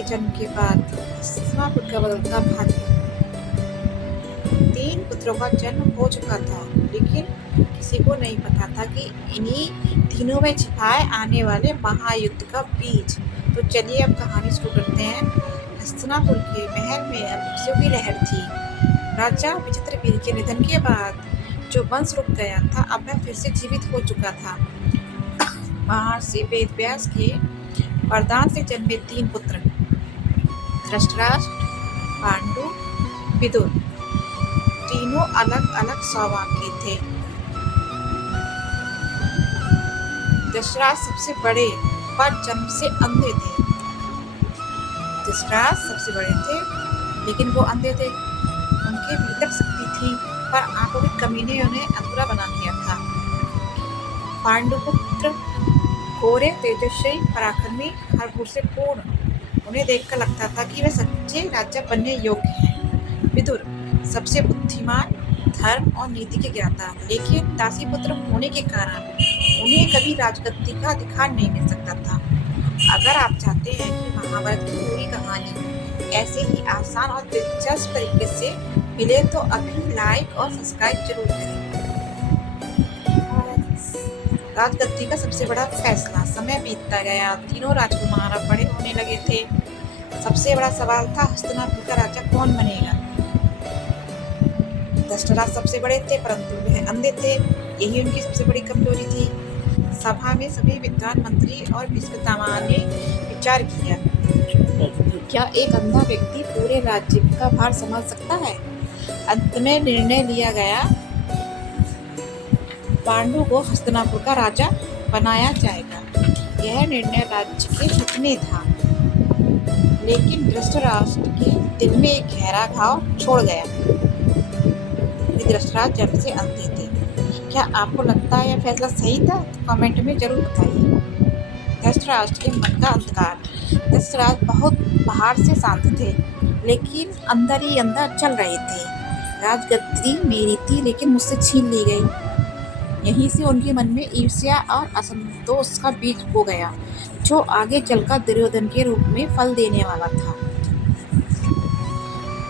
के जन्म के बाद हस्तिनापुर का बदलता भाग्य। 3 पुत्रों का जन्म हो चुका था, लेकिन किसी को नहीं पता था कि इन्हीं तीनों में छिपाए आने वाले महायुद्ध का बीज। तो चलिए अब कहानी शुरू करते हैं। हस्तिनापुर के महल में अब खुशियों की लहर थी। राजा विचित्रवीर के निधन के बाद जो वंश रुक गया था, अब वह फिर से जीवित हो चुका था। महर्षि वेदव्यास के वरदान से जन्मे 3 पुत्र धृतराष्ट्र, पांडु, विदुर, तीनों अलग अलग स्वभाव के थे। धृतराष्ट्र सबसे बड़े पर जन्म से अंधे थे। धृतराष्ट्र सबसे बड़े थे, लेकिन वो अंधे थे। उनके भीतर शक्ति थी, पर आंखों की कमी ने उन्हें अधूरा बना दिया था। पांडुपुत्र गोरे, तेजस्वी, पराक्रमी, हर गुण से पूर्ण। उन्हें देखकर लगता था कि वे सच्चे राजा बनने योग्य हैं। विदुर सबसे बुद्धिमान, धर्म और नीति के ज्ञाता, लेकिन दासी पुत्र होने के कारण उन्हें कभी राजगद्दी का अधिकार नहीं मिल सकता था। अगर आप चाहते हैं कि महाभारत की पूरी कहानी ऐसे ही आसान और दिलचस्प तरीके से मिले, तो अभी लाइक और सब्सक्राइब जरूर करें। राजगद्दी का सबसे बड़ा फैसला। समय बीतता गया, तीनों राजकुमार अब बड़े होने लगे थे। सबसे बड़ा सवाल था, हस्तिनापुर का राजा कौन बनेगा। धृतराष्ट्र सबसे बड़े थे, परंतु वह अंधे थे। यही उनकी सबसे बड़ी कमजोरी थी। सभा में सभी विद्वान मंत्री और भीष्म पितामह ने विचार किया, क्या एक अंधा व्यक्ति पूरे राज्य का भार संभाल सकता है। अंत में निर्णय लिया गया, पांडु को हस्तिनापुर का राजा बनाया जाएगा। यह निर्णय राज्य के हित में था, लेकिन धृतराष्ट्र के दिल में एक गहरा घाव छोड़ गया। धृतराष्ट्र जन्म से अंधे थे। क्या आपको लगता है यह फैसला सही था? तो कमेंट में जरूर बताइए। धृतराष्ट्र के मन का अंधकार। धृतराष्ट्र बहुत बाहर से शांत थे, लेकिन अंदर ही अंदर चल रहे थे। राजगद्दी मेरी थी, लेकिन मुझसे छीन ली गई। यहीं से उनके मन में ईर्ष्या और असंतोष का बीज बो गया, जो आगे चलकर दुर्योधन के रूप में फल देने वाला था।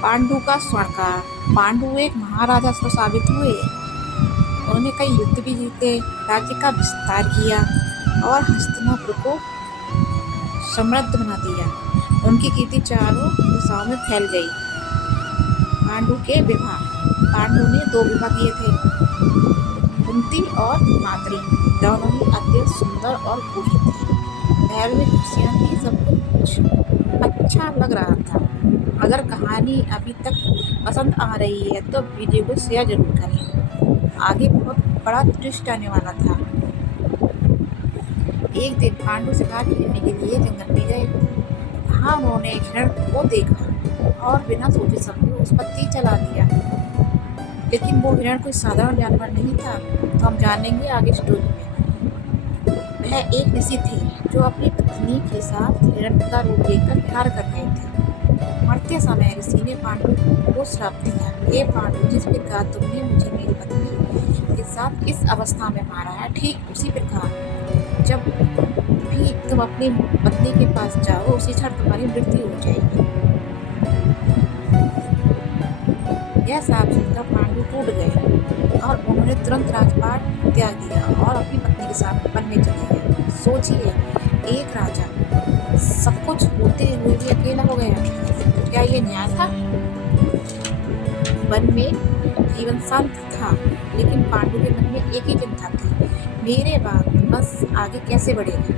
पांडु का स्वर्णकार। पांडु एक महाराजा साबित हुए। उन्होंने कई युद्ध भी जीते, राज्य का विस्तार किया और हस्तिनापुर को समृद्ध बना दिया। उनकी कीर्ति चारों दिशाओं में फैल गई। पांडु के विवाह। पांडु ने 2 विवाह किए थे, कुंती और माद्री। दोनों ही अत्यंत सुंदर और बूढ़ी थी। महल में खुशियाँ थी, सब कुछ अच्छा लग रहा था। अगर कहानी अभी तक पसंद आ रही है तो वीडियो को शेयर जरूर करें। आगे बहुत बड़ा ट्विस्ट आने वाला था। एक दिन पांडु शिकार खेलने के लिए जंगल में गए। वहाँ उन्होंने एक हिरण को देखा और बिना सोचे समझे उस पर तीर चला दिया। लेकिन वो हिरण कोई साधारण जानवर नहीं था, तो हम जानेंगे आगे स्टोरी में। वह एक ऋषि थे जो अपनी पत्नी के साथ हिरण का रूप लेकर विहार कर रहे थे। मरते समय ऋषि ने पांडु को श्राप दिया, हे पांडु, जिस प्रकार तुमने मुझे मेरी पत्नी के साथ इस अवस्था में मारा है, ठीक उसी प्रकार जब भी तुम अपनी पत्नी के पास जाओ, उसी क्षण तुम्हारी मृत्यु हो जाएगी। यह श्राप सुनकर पांडु टूट गए और उन्होंने तुरंत राजपाट त्याग दिया और अपनी पत्नी के साथ वन में चले गए। सोचिए, एक राजा सब कुछ होते हुए भी अकेला हो गया। क्या ये न्याय था? वन में जीवन शांत था, लेकिन पांडु के मन में एक ही चिंता थी, मेरे बाद बस आगे कैसे बढ़ेगा।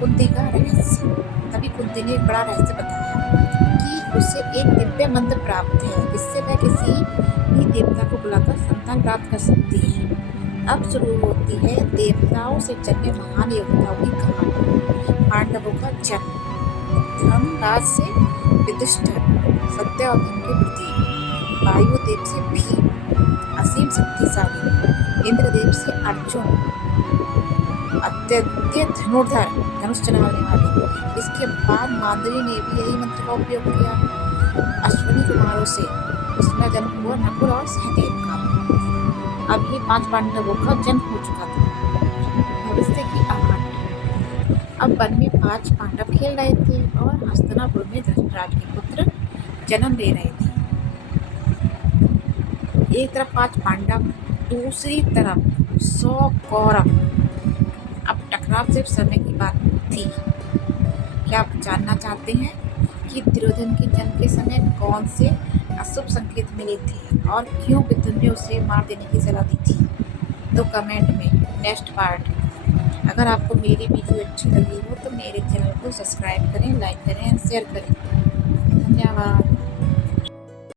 कुंती का रहस्य। तभी कुंती ने एक बड़ा रहस्य बताया कि उसे एक दिव्य मंत्र प्राप्त है, जिससे वह किसी भी देवता को बुलाकर संतान प्राप्त कर सकती है। अब शुरू होती है देवताओं से जन्मे महान योद्धाओं की कहानी। पांडवों का जन्म। धर्मराज से युधिष्ठिर, सत्य और धर्म के प्रतीक। वायुदेव से भीम, असीम शक्तिशाली। इंद्रदेव से अर्जुन, अत्यंत धनुर्धर, धनुष चलाने वाले। इसके बाद माद्री ने भी यही मंत्र का उपयोग किया। अश्विनी कुमारों से उसमें जन्म हुआ नकुल और सहदेव का। अब ये 5 पांडवों का जन्म हो चुका था। भविष्य की आहट। अब वन में 5 पांडव खेल रहे थे और हस्तिनापुर में धृतराज के पुत्र जन्म ले रहे थे। एक तरफ 5 पांडव, दूसरी तरफ 100 कौरव। अब टकराव सिर्फ समय की बात थी। क्या आप जानना चाहते हैं कि दुर्योधन के जन्म के समय कौन से अशुभ संकेत मिले थे और क्यों विदुर ने उसे मार देने की सलाह दी थी? तो कमेंट में नेक्स्ट पार्ट। अगर आपको मेरी वीडियो अच्छी लगी हो तो मेरे चैनल को सब्सक्राइब करें, लाइक करें, शेयर करें। धन्यवाद।